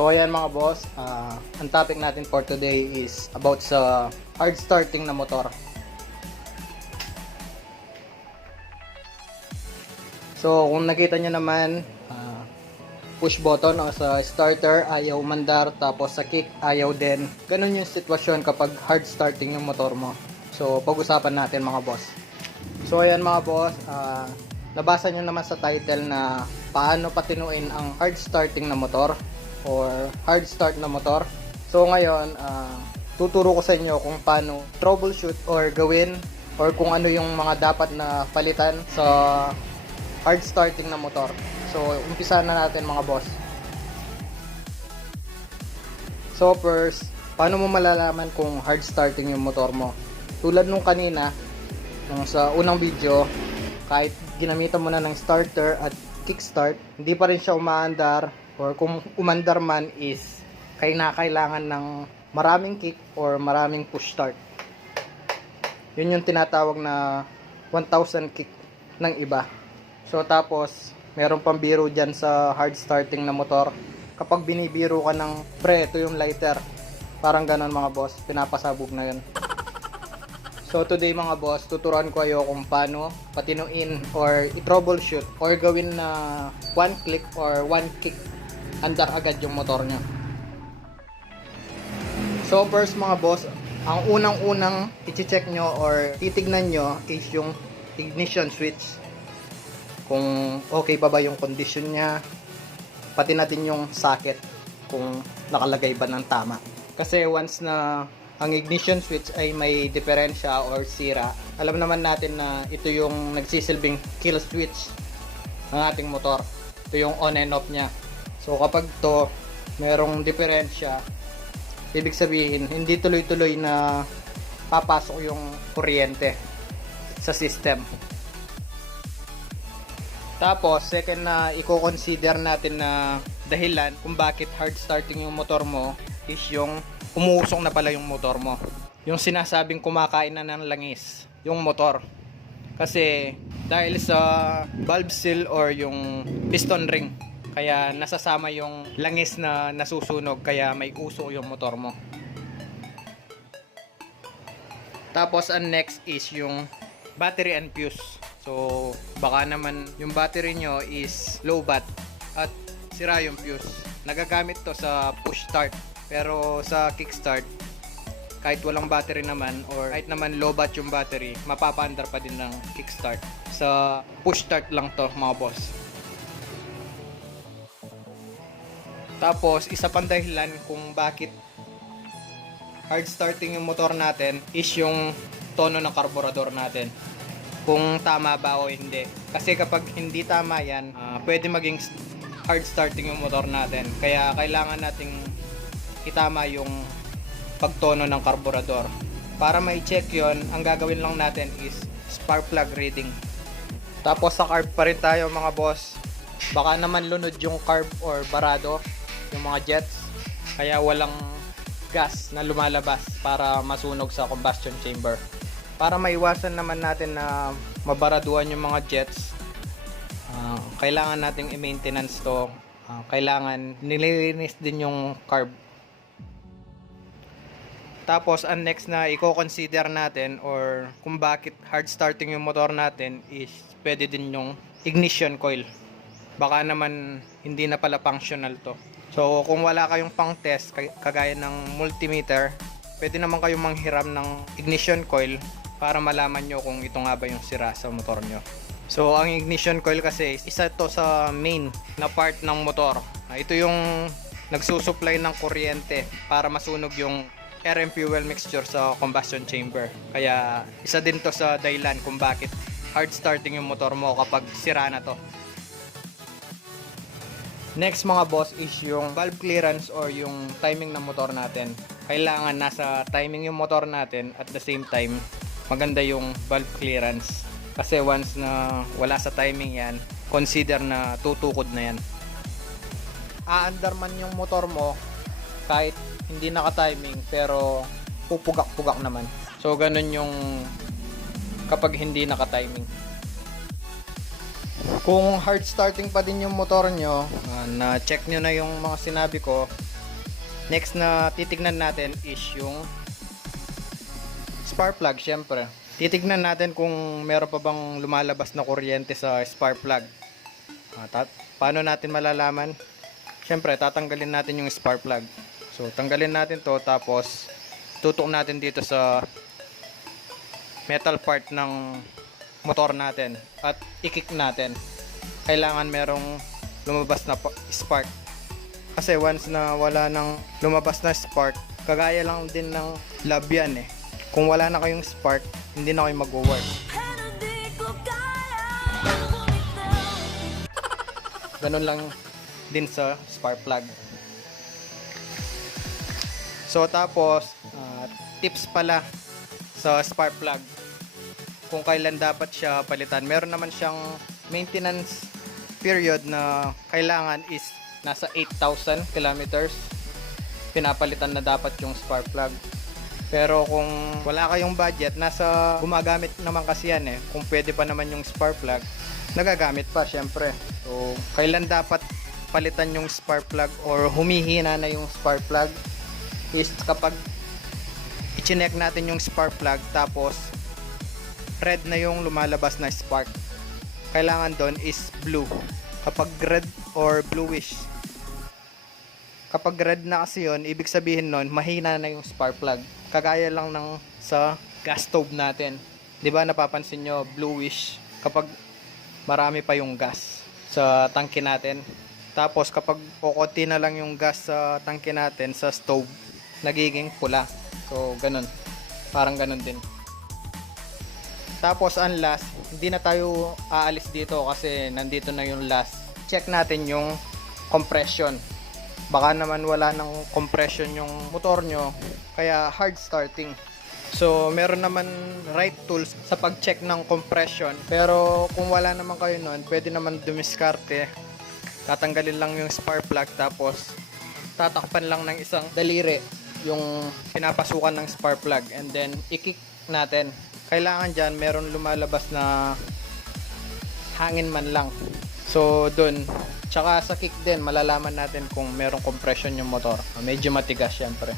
So ayan mga boss, ang topic natin for today is about sa hard starting na motor. So kung nakita nyo naman, push button o sa starter ayaw mandar, tapos sa kick ayaw din. Ganun yung sitwasyon kapag hard starting yung motor mo. So pag-usapan natin mga boss. So ayan mga boss, nabasa nyo naman sa title na paano patinuin ang hard starting na motor or hard start na motor. So ngayon, tuturo ko sa inyo kung paano troubleshoot or gawin or kung ano yung mga dapat na palitan sa hard starting na motor. So umpisa na natin mga boss. So first, paano mo malalaman kung hard starting yung motor mo? Tulad nung kanina, nung sa unang video, kahit ginamitan mo na ng starter at kickstart, hindi pa rin siya umaandar, or kung umandar man is kailangan ng maraming kick or maraming push start. Yun yung tinatawag na 1000 kick ng iba. So tapos meron pang biro dyan sa hard starting na motor. Kapag binibiro ka ng ito yung lighter, parang ganon mga boss, pinapasabog na yun. So today mga boss, tuturuan ko kayo kung paano patinuin or i-troubleshoot or gawin na one click or one kick andar agad yung motor nyo. So first mga boss, ang unang-unang i-check nyo or titignan nyo is yung ignition switch. Kung okay ba yung condition nya, pati na din yung socket kung nakalagay ba ng tama. Kasi once na ang ignition switch ay may diferensya or sira, alam naman natin na ito yung nagsisilbing kill switch ng ating motor. Ito yung on and off nya. So kapag to merong diferensya, ibig sabihin hindi tuloy-tuloy na papasok yung kuryente sa system. Tapos second na i-consider natin na dahilan kung bakit hard starting yung motor mo is yung umuusok na pala yung motor mo. Yung sinasabing kumakain na ng langis yung motor. Kasi dahil sa valve seal or yung piston ring, kaya nasasama yung langis na nasusunog, kaya may usok yung motor mo. Tapos ang next is yung battery and fuse. So baka naman yung battery nyo is low bat at sira yung fuse. Nagagamit to sa push start, pero sa kickstart kahit walang battery naman or kahit naman low bat yung battery, mapapaandar pa din ng kickstart. Sa push start lang to mga boss. Tapos isa pang dahilan kung bakit hard starting yung motor natin is yung tono ng karburador natin, kung tama ba o hindi. Kasi kapag hindi tama yan, pwede maging hard starting yung motor natin. Kaya kailangan nating itama yung pagtono ng karburador. Para ma-check yon, ang gagawin lang natin is spark plug reading. Tapos sa carb pa rin tayo mga boss. Baka naman lunod yung carb or barado yung mga jets, kaya walang gas na lumalabas para masunog sa combustion chamber. Para maiwasan naman natin na mabaraduhan yung mga jets, kailangan nating i-maintenance to. Kailangan nililinis din yung carb. Tapos ang next na i-consider natin or kung bakit hard starting yung motor natin is pwede din yung ignition coil. Baka naman hindi na pala functional to. So kung wala kayong pang test kagaya ng multimeter, pwede naman kayong manghiram ng ignition coil para malaman nyo kung ito nga ba yung sira sa motor nyo. So ang ignition coil kasi isa to sa main na part ng motor. Ito yung nagsusupply ng kuryente para masunog yung air and fuel mixture sa combustion chamber. Kaya isa din to sa dahilan kung bakit hard starting yung motor mo kapag sira na to. Next mga boss is yung valve clearance or yung timing ng motor natin. Kailangan nasa timing yung motor natin, at the same time maganda yung valve clearance. Kasi once na wala sa timing yan, consider na tutukod na yan. Aandar man yung motor mo kahit hindi naka-timing, pero pupugak-pugak naman. So ganun yung kapag hindi naka-timing. Kung hard starting pa din yung motor nyo, na check nyo na yung mga sinabi ko, Next na titignan natin is yung spark plug, syempre. Titignan natin kung meron pa bang lumalabas na kuryente sa spark plug. Paano natin malalaman? Syempre, tatanggalin natin yung spark plug. So, tanggalin natin to, tapos tutok natin dito sa metal part ng motor natin at i-kick natin. Kailangan merong lumabas na spark. Kasi once na wala nang lumabas na spark, kagaya lang din ng lab yan eh. Kung wala na kayong spark, hindi na kayo mag-work. Ganun lang din sa spark plug. So tapos, tips pala sa spark plug. Kung kailan dapat siya palitan. Meron naman siyang maintenance period na kailangan is nasa 8,000 kilometers. Pinapalitan na dapat yung spark plug. Pero kung wala kayong budget, nasa gumagamit naman kasi yan eh. Kung pwede pa naman yung spark plug, nagagamit pa syempre. So, kailan dapat palitan yung spark plug or humihina na yung spark plug is kapag i-check natin yung spark plug tapos red na yung lumalabas na spark. Kailangan doon is blue. Kapag red or bluish, kapag red na kasi yun, ibig sabihin nun, mahina na yung spark plug. Kagaya lang ng sa gas stove natin. 'Di ba napapansin nyo, bluish kapag marami pa yung gas sa tangke natin. Tapos kapag kukunti na lang yung gas sa tangke natin sa stove, nagiging pula. So ganun. Parang ganun din. Tapos ang last, hindi na tayo aalis dito kasi nandito na yung last. Check natin yung compression. Baka naman wala ng compression yung motor nyo, kaya hard starting. So meron naman right tools sa pag-check ng compression. Pero kung wala naman kayo nun, pwede naman dumiskarte. Tatanggalin lang yung spark plug tapos tatakpan lang ng isang daliri yung pinapasukan ng spark plug and then i-kick natin. Kailangan dyan meron lumalabas na hangin man lang. So dun, tsaka sa kick din malalaman natin kung merong compression yung motor. Medyo matigas syempre.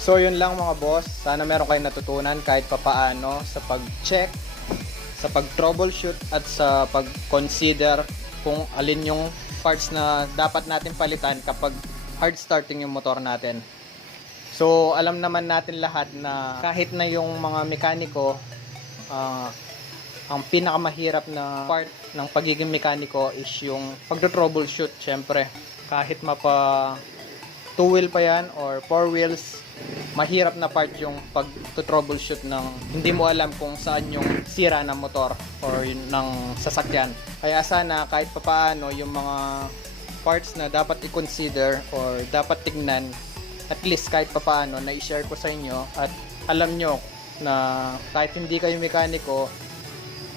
So yun lang mga boss, sana meron kayong natutunan kahit papaano sa pag-check, sa pag-troubleshoot at sa pag-consider kung alin yung parts na dapat natin palitan kapag hard starting yung motor natin. So alam naman natin lahat na kahit na yung mga mekaniko, ang pinakamahirap na part ng pagiging mekaniko is yung pag-troubleshoot. Syempre kahit mapa 2 wheel pa yan or 4 wheels, mahirap na part yung pag-troubleshoot ng hindi mo alam kung saan yung sira ng motor or ng sasakyan. Kaya sana kahit papaano yung mga parts na dapat i-consider or dapat tignan, at least kahit papaano na i-share ko sa inyo at alam nyo na kahit hindi kayo mekaniko,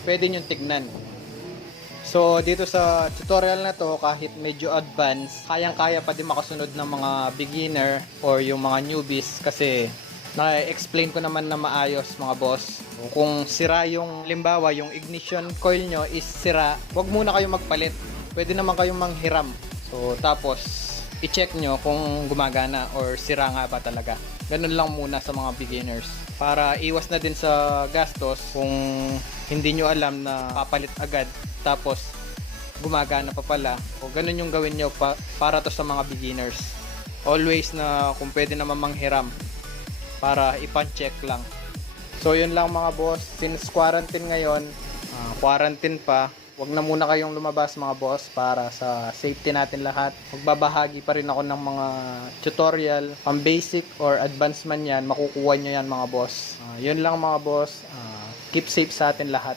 pwede nyo tignan. So dito sa tutorial na to, kahit medyo advanced, kayang-kaya pa din makasunod ng mga beginner or yung mga newbies kasi na-explain ko naman na maayos mga boss. Kung sira yung, limbawa yung ignition coil nyo is sira, wag muna kayo magpalit. Pwede naman kayong manghiram. So tapos i-check nyo kung gumagana or sira nga ba talaga. Ganun lang muna sa mga beginners. Para iwas na din sa gastos kung hindi nyo alam na papalit agad tapos gumagana pa pala. O ganun yung gawin nyo para to sa mga beginners. Always na kung pwede naman manghiram para ipan-check lang. So yun lang mga boss. Since quarantine ngayon, quarantine pa, wag na muna kayong lumabas mga boss para sa safety natin lahat. Magbabahagi pa rin ako ng mga tutorial, pang basic or advanced man yan, makukuha nyo yan mga boss. Yun lang mga boss. Keep safe sa atin lahat.